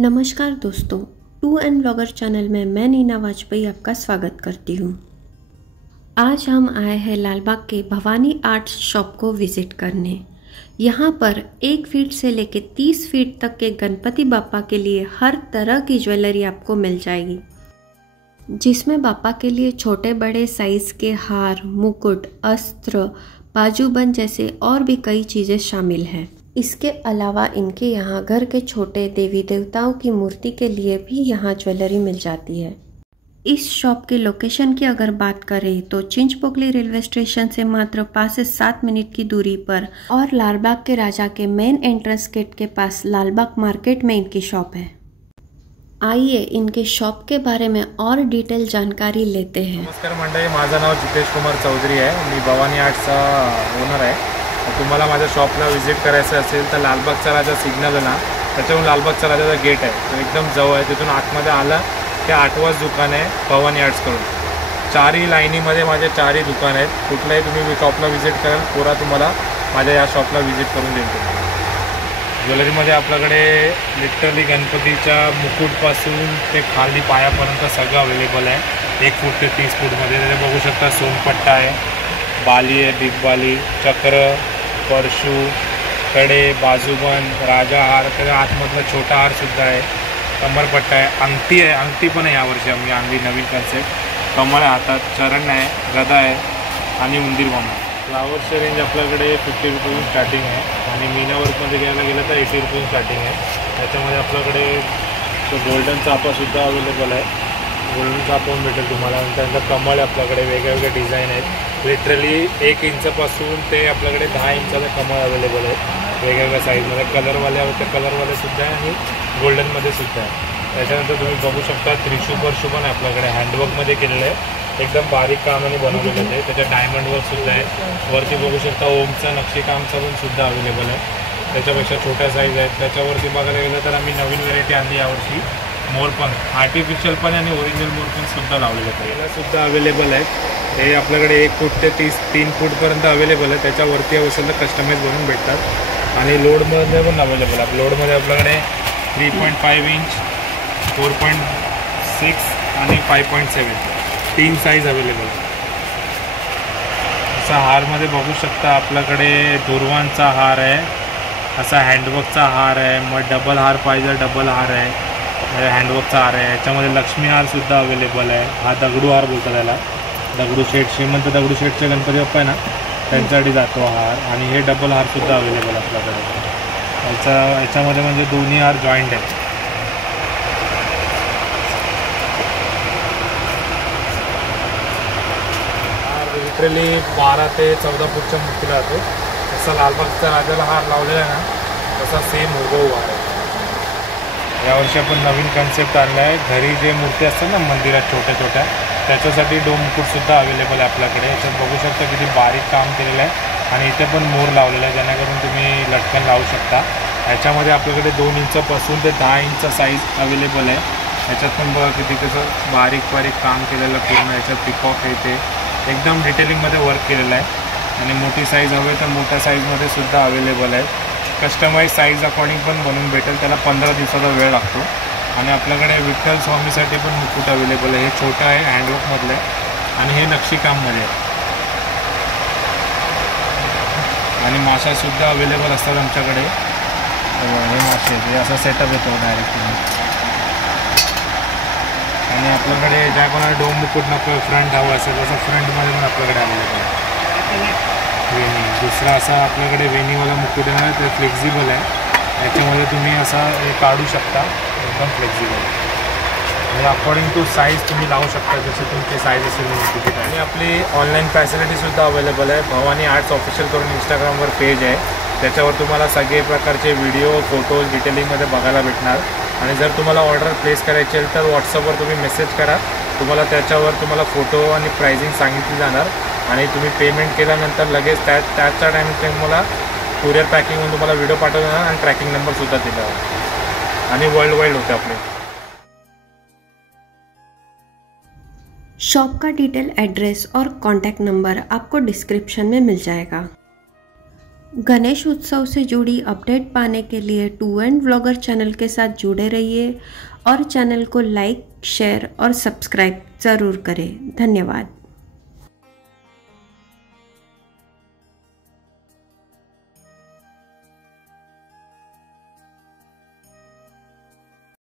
नमस्कार दोस्तों, to end blogger channel में मैं नीना वाजपेयी आपका स्वागत करती हूँ। आज हम आए हैं लालबाग के भवानी आर्ट्स शॉप को विजिट करने। यहाँ पर 1 फीट से लेकर 30 फीट तक के गणपति बापा के लिए हर तरह की ज्वेलरी आपको मिल जाएगी, जिसमें बापा के लिए छोटे बड़े साइज के हार, मुकुट, अस्त्र, बाजूबंद जैसे और भी कई चीज़ें शामिल हैं। इसके अलावा इनके यहाँ घर के छोटे देवी देवताओं की मूर्ति के लिए भी यहाँ ज्वेलरी मिल जाती है। इस शॉप की लोकेशन की अगर बात करें तो चिंचपोकली रेलवे स्टेशन से मात्र 5 से 7 मिनट की दूरी पर और लालबाग के राजा के मेन एंट्रेंस गेट के पास लालबाग मार्केट में इनकी शॉप है। आइए इनके शॉप के बारे में और डिटेल जानकारी लेते हैं। नमस्कार मंडळी, माझं नाव जितेश कुमार चौधरी आहे। मी भवानी आर्ट्सचा ओनर आहे। तुम्हाला माझ्या शॉपला व्हिजिट करायचं असेल तर लालबागचा राजा सिग्नल आहे ना, त्याच्यावरून लालबागचा राजाचा गेट आहे, तो एकदम जवळ आहे। तिथून आतमध्ये आला ते 8वाच दुकान आहे भवानी आर्ट्सकडून। चारही लाईनीमध्ये माझे 4ही दुकान आहेत। कुठलाही तुम्ही शॉपला व्हिजिट कराल पुरा तुम्हाला माझ्या या शॉपला व्हिजिट करून देईल। ज्वेलरीमध्ये आपल्याकडे लिटरली गणपतीच्या मुकुटपासून ते खाली पायापर्यंत सगळं अवेलेबल आहे। 1 फूट ते 30 फूटमध्ये ते बघू शकता। सोनपट्टा आहे, बाली आहे, बिग बाली, चक्र, परशू, कडे, बाजूबंद, राजा हार, त्याच्या आतमधला छोटा हार सुद्धा आहे, कमरपट्टा आहे, अंगठी आहे, अंगठी पण आहे यावर्षी आम्ही आणली नवीन कन्सेप्ट। कमळ हातात, चरण आहे, गदा आहे आणि उंदीर बॉम्ब आहे। फ्लावरची रेंज आपल्याकडे 50 रुपये स्टार्टिंग आहे आणि मीना वर्कमध्ये घ्यायला गेलं तर 80 रुपये स्टार्टिंग आहे। त्याच्यामध्ये आपल्याकडे तो गोल्डन चापासुद्धा अवेलेबल आहे। गोल्डन चापा पण भेटेल तुम्हाला। त्यानंतर कमळ आपल्याकडे वेगवेगळे डिझाईन आहेत। लिटरली 1 इंचपासून ते आपल्याकडे 10 इंचाचा कमळ अवेलेबल आहे वेगवेगळ्या साईजमध्ये। कलरवाले हवे तर कलरवाले सुद्धा आहे आणि गोल्डनमध्ये सुद्धा आहे। त्याच्यानंतर तुम्ही बघू शकता त्रिशू परशू पण आपल्याकडे हँडवर्कमध्ये केलेलं आहे, एकदम बारीक कामाने बनवलेलं आहे। त्याच्यात डायमंड वर्कसुद्धा आहे। वरती बघू शकता ओमचा नक्षीकामचा पण सुद्धा अवेलेबल आहे। त्याच्यापेक्षा छोट्या साईज आहेत। त्याच्यावरती बघायला गेलं तर आम्ही नवीन व्हेरायटी आणली यावर्षी, मोरपंख आर्टिफिशियल पण आणि ओरिजिनल मोरपंखसुद्धा लावलेलं आहे। यालासुद्धा अवेलेबल आहेत। हे आपल्याकडे 1 फूट ते 3 फूटपर्यंत अवेलेबल आहे। त्याच्यावरती असेल तर कस्टमाइज बनवून भेटतात आणि लोडमध्ये पण अवेलेबल आहे। लोडमध्ये आपल्याकडे 3.5 इंच, 4.6 आणि 5.7 3 साईज अवेलेबल आहे। असा हारमध्ये बघू शकता आपल्याकडे दुर्वांचा हार आहे, असा हँडवर्कचा हार आहे। मग डबल हार पाहिजे डबल हार आहे, हँडवर्कचा हार आहे। याच्यामध्ये लक्ष्मी हारसुद्धा अवेलेबल आहे। हा दगडू हार बोलतात त्याला, दगडूशेठ, श्रीमंत दगडूशेठचे गणपती बाप्पा आहे ना त्यांच्यासाठी जातो हार। आणि हे डबल हारसुद्धा अवेलेबल आपल्याकडे। याच्यामध्ये म्हणजे दोन्ही हार जॉईंट आहेत। लिटरली 12 ते 14 फूटच्या मूर्तीला जातो। जसा लालबागच्या राजाला हार लावलेला आहे ना तसा सेम हुबहू हार आहे। यावर्षी आपण नवीन कन्सेप्ट आणला आहे। घरी जे मूर्ती असतात ना मंदिरात छोट्या छोट्या, त्याच्यासाठी डोम मुकुटसुद्धा अवेलेबल आहे आपल्याकडे। याच्यात बघू शकता किती बारीक काम केलेलं आहे आणि इथे पण मोर लावलेला आहे, जेणेकरून तुम्ही लटकन लावू शकता। याच्यामध्ये आपल्याकडे 2 इंचपासून ते 10 इंच साईज अवेलेबल आहे। याच्यात पण बघा किती कसं बारीक बारीक काम केलेलं पूर्ण। याच्यात पिकॉक आहे, ते एकदम डिटेलिंगमध्ये वर्क केलेलं आहे। आणि मोठी साईज हवे तर मोठ्या साईजमध्ये सुद्धा अवेलेबल आहे। कस्टमाइज साईज अकॉर्डिंग पण बनवून भेटेल, त्याला 15 दिवसाचा वेळ लागतो। आणि आपल्याकडे विठ्ठल स्वामीसाठी पण मुकुट अवेलेबल आहे। हे छोटं आहे, हँडवर्कमधलं आहे आणि हे नक्षीकाममध्ये आहे। आणि माशासुद्धा अवेलेबल असतात आमच्याकडे। हे मासे हे असा सेटअप येतो डायरेक्टली। आणि आपल्याकडे ज्या कोणाला डोम मुकुट नको फ्रंट हवं असेल तसं फ्रंटमध्ये पण आपल्याकडे अवेलेबल आहे। वेणी दुसरा असा आपल्याकडे वेणीवाला मुकुट आहे, ते फ्लेक्झिबल आहे। याच्यामध्ये तुम्ही असा हे काढू शकता, एकदम फ्लेक्झिबल आहे। आणि अकॉर्डिंग टू साईज तुम्ही लावू शकता, जसे तुमचे साईज असेल मुकुट। आणि आपली ऑनलाईन फॅसिलिटीसुद्धा अवेलेबल आहे। भवानी आर्ट्स ऑफिशियल करून इंस्टाग्रामवर पेज आहे, त्याच्यावर तुम्हाला सगळे प्रकारचे व्हिडिओ फोटोज डिटेलिंगमध्ये बघायला भेटणार। आणि जर तुम्हाला ऑर्डर प्लेस करायची असेल तर व्हॉट्सअपवर तुम्ही मेसेज करा, तुम्हाला त्याच्यावर तुम्हाला फोटो आणि प्राइसिंग सांगितली जाणार आणि तुम्ही पेमेंट केल्यानंतर लगेच त्याच्या टायमिंग तुम्हाला कुरिअर पॅकिंगमधून तुम्हाला व्हिडिओ पाठवला जाणार आणि ट्रॅकिंग नंबरसुद्धा दिला जाणार आणि वर्ल्ड वाइड होते आपले। शॉप का डिटेल एड्रेस और कॉन्टैक्ट नंबर आपको डिस्क्रिप्शन में मिल जाएगा। गणेश उत्सव से जुड़ी अपडेट पाने के लिए टू एंड व्लॉगर चैनल के साथ जुड़े रहिए और चैनल को लाइक, शेयर और सब्सक्राइब ज़रूर करें। धन्यवाद।